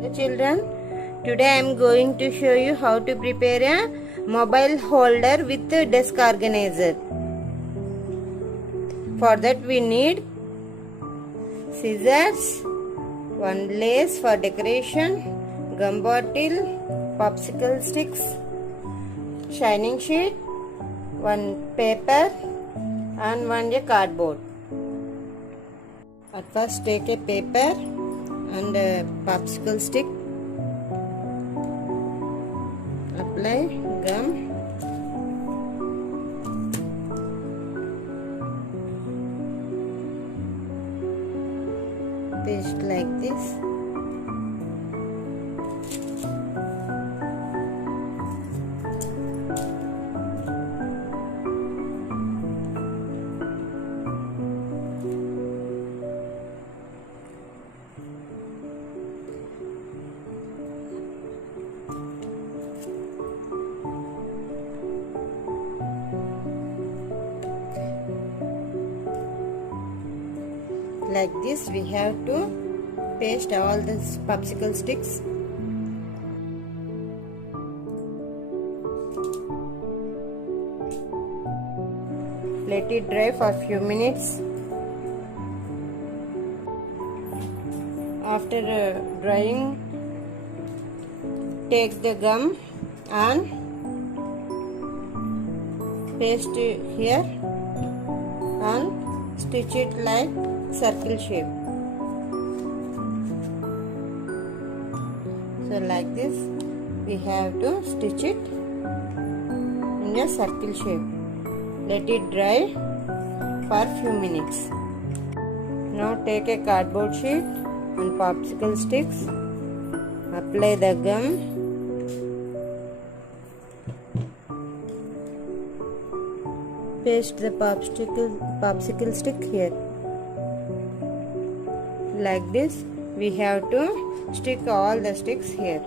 Hello children, today I am going to show you how to prepare a mobile holder with a desk organizer. For that we need scissors, one lace for decoration, gum bottle, popsicle sticks, shining sheet, one paper and one cardboard. At first take a paper and a popsicle stick, apply gum, paste like this. Like this we have to paste all the popsicle sticks. Let it dry for a few minutes. After drying, take the gum and paste it here and stitch it like circle shape. So like this we have to stitch it in a circle shape. Let it dry for few minutes. Now take a cardboard sheet and popsicle sticks, apply the gum, paste the popsicle stick here. Like this we have to stick all the sticks here.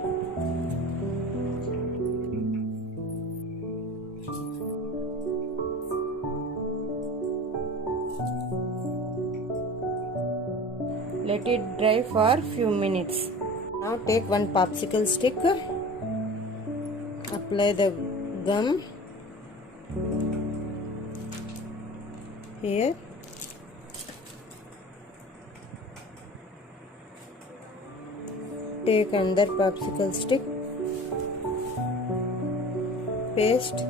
Let it dry for few minutes. Now take one popsicle stick, apply the gum here, take another popsicle stick, paste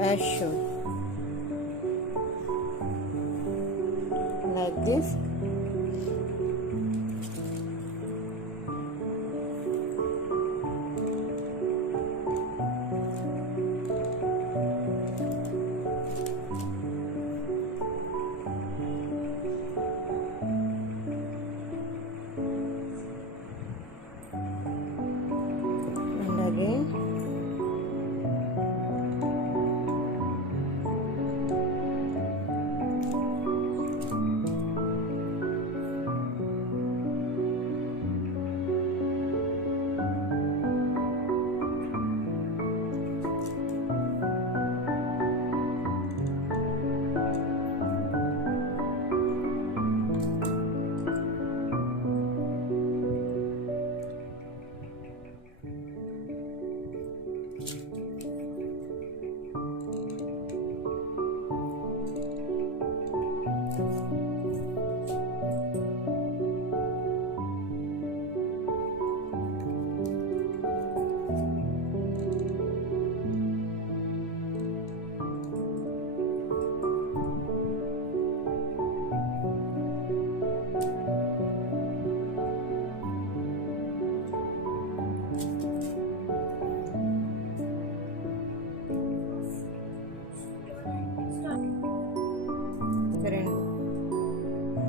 as shown. Like this. Again.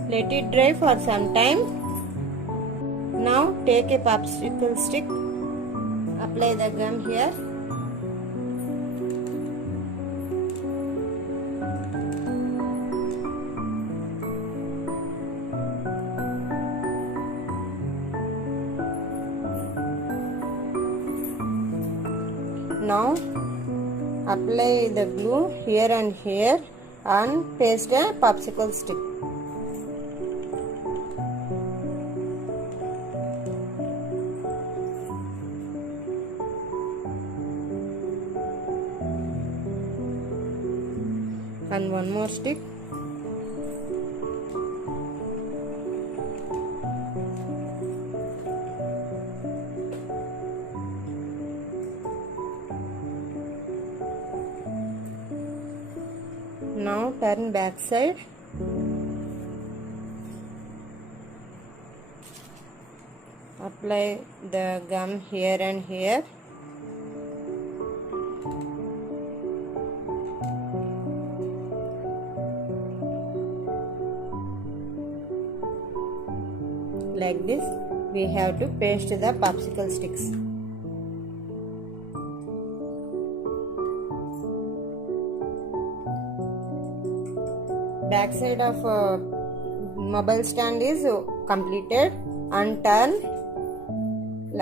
Let it dry for some time. Now take a popsicle stick, apply the gum here. Now apply the glue here and here and paste a popsicle stick. and one more stick. Now turn back side. Apply the gum here and here. Like this, we have to paste the popsicle sticks. Back side of mobile stand is completed, and turn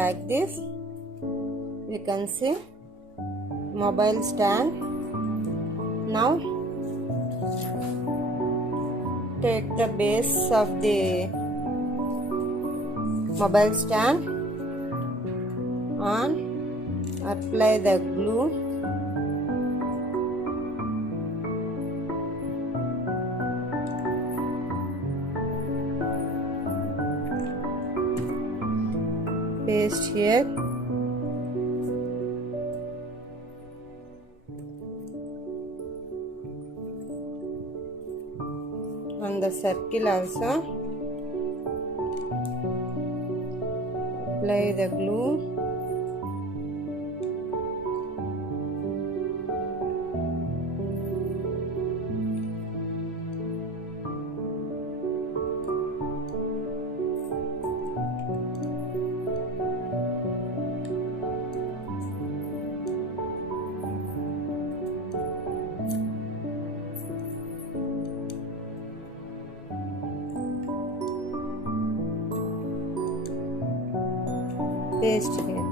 like this. You can see mobile stand. Now take the base of the mobile stand and apply the glue. Paste here. On the circle also apply the glue. Paste here.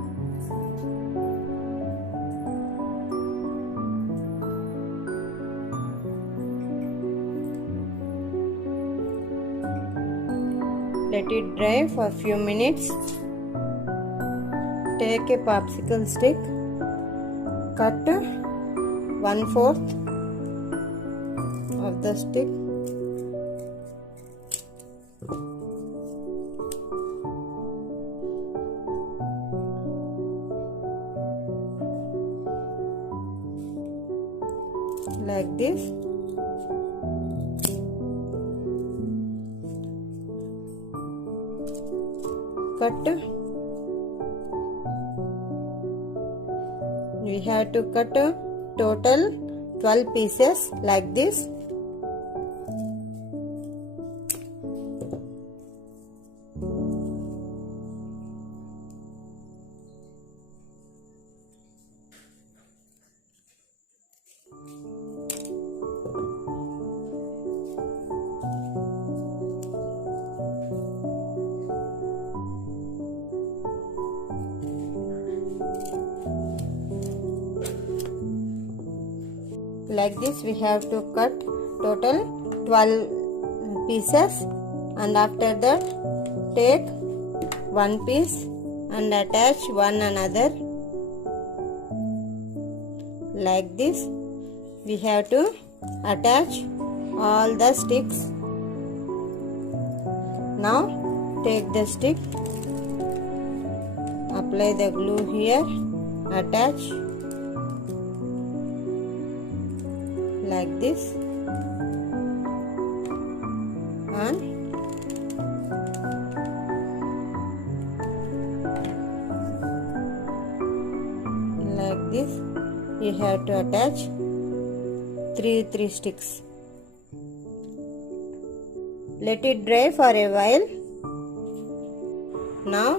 Let it dry for a few minutes. Take a popsicle stick, cut 1/4 of the stick. Like this. Cut. We have to cut total 12 pieces like this. Like this, we have to cut total 12 pieces, and after that take one piece and attach one another. Like this, we have to attach all the sticks. Now take the stick, apply the glue here, attach like this, and like this you have to attach three sticks. Let it dry for a while. Now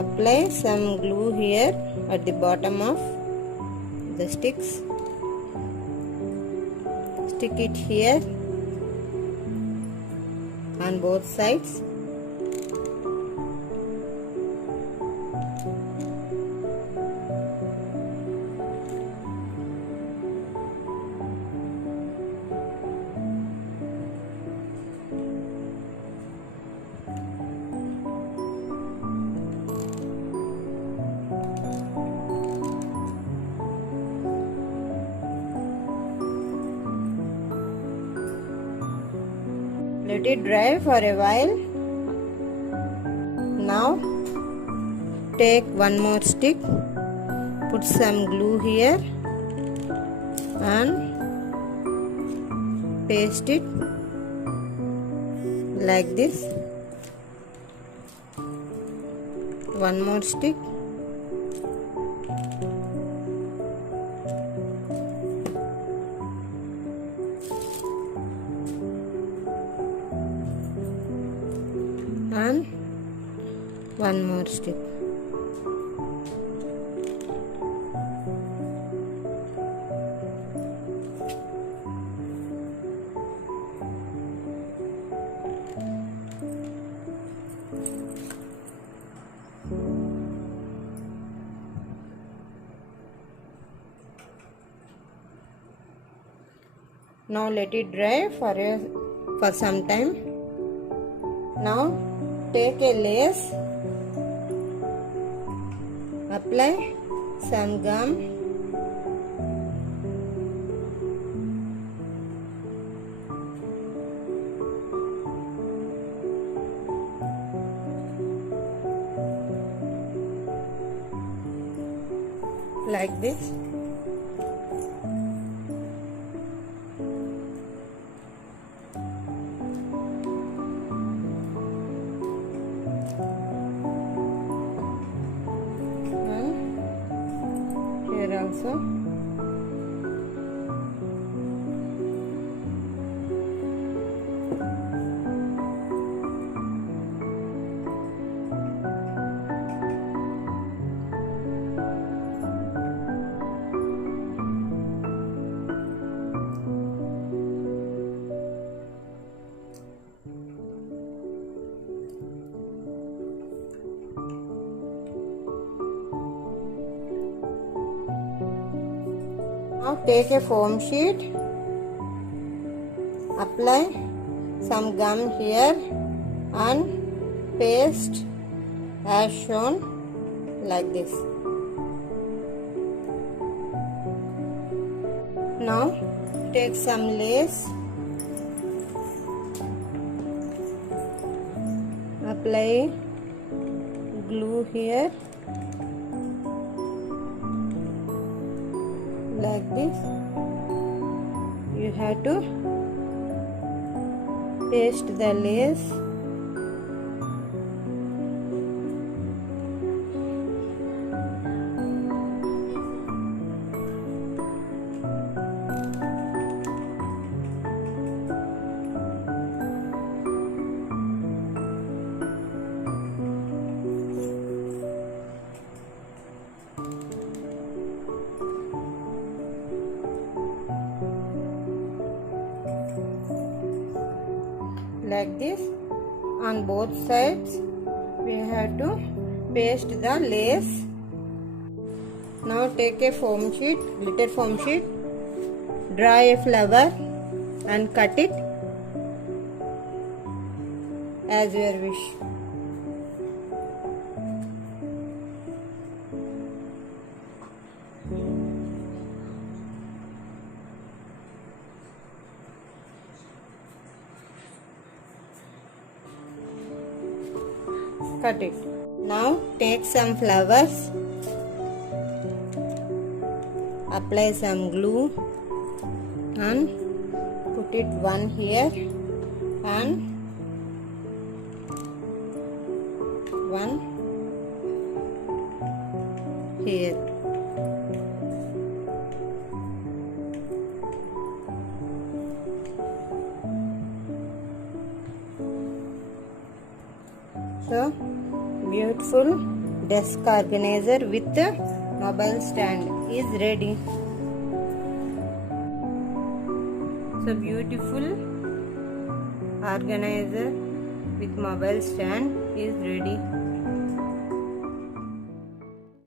apply some glue here at the bottom of the sticks. Stick it here on both sides. Let it dry for a while. Now take one more stick, put some glue here and paste it like this. One more stick. And one more stick. Now let it dry for some time. Now take a lace, apply some gum, like this. Here also. Now take a foam sheet, apply some gum here and paste as shown, like this. Now take some lace, apply glue here, like this. You have to paste the lace. Like this. On both sides we have to paste the lace. Now take a foam sheet, glitter foam sheet, draw a flower and cut it as your wish. Cut it. Now take some flowers, apply some glue and put it one here and one here. So beautiful desk organizer with a mobile stand is ready. So beautiful organizer with mobile stand is ready.